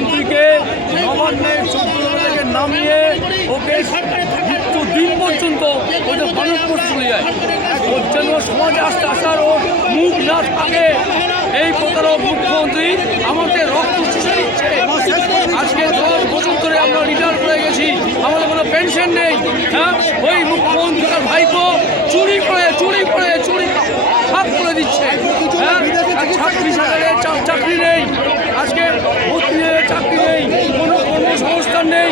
মুখ্যমন্ত্রীকে নবান্নের 14 থেকে নামিয়ে ওকে দিন পর্যন্ত ওদের মানবপুর চলে যায়। ওর জন্য সমাজে আসতে আসার ওর মুখ না থাকে। এই প্রতারক মুখ্যমন্ত্রী আমাদের রক্ত চুষে দিচ্ছে। আজকে 10 বছর ধরে আমরা রিটায়ার করে গেছি, আমাদের কোনো পেনশন নেই। হ্যাঁ, ওই মুখ্যমন্ত্রী তার ভাইপো চুরি করে ভাগ করে দিচ্ছে। হ্যাঁ, ছাত্রী চাকরি নেই, আজকে ভর্তি চাকরি নেই, কোনো কর্মসংস্থান নেই,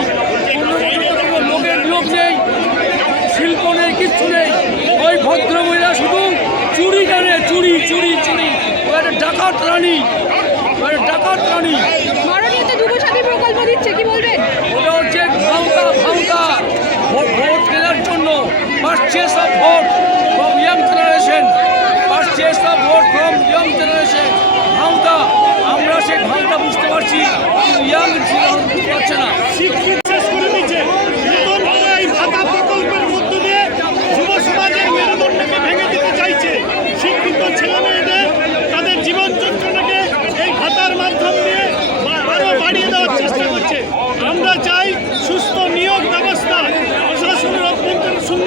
কোনো লোকের লোক নেই, শিল্প নেই, কিচ্ছু নেই। ওই ভদ্রমহিলা শুধু চুরি জানে, চুরি। ও একটা ডাকাত রানী। মাননীয় তো যুবসাথী প্রকল্প দিচ্ছে, কি বলবেন? ওটা হচ্ছে ভাঙতা ভোট কেনার জন্য। Purchase of vote from young generation, ভাঙতা। আমরা সেই ভাঙতা বুঝতে পারছি, ইয়াং বুঝতে পারছে না। শিক্ষিত ছেলেমেয়েদের তাদের জীবন যন্ত্রণাকে এই ভাতার মাধ্যম দিয়ে আরো বাড়িয়ে দেওয়ার চেষ্টা করছে। আমরা চাই সুস্থ নিয়োগ ব্যবস্থা, প্রশাসনের অভ্যন্তরে শূন্য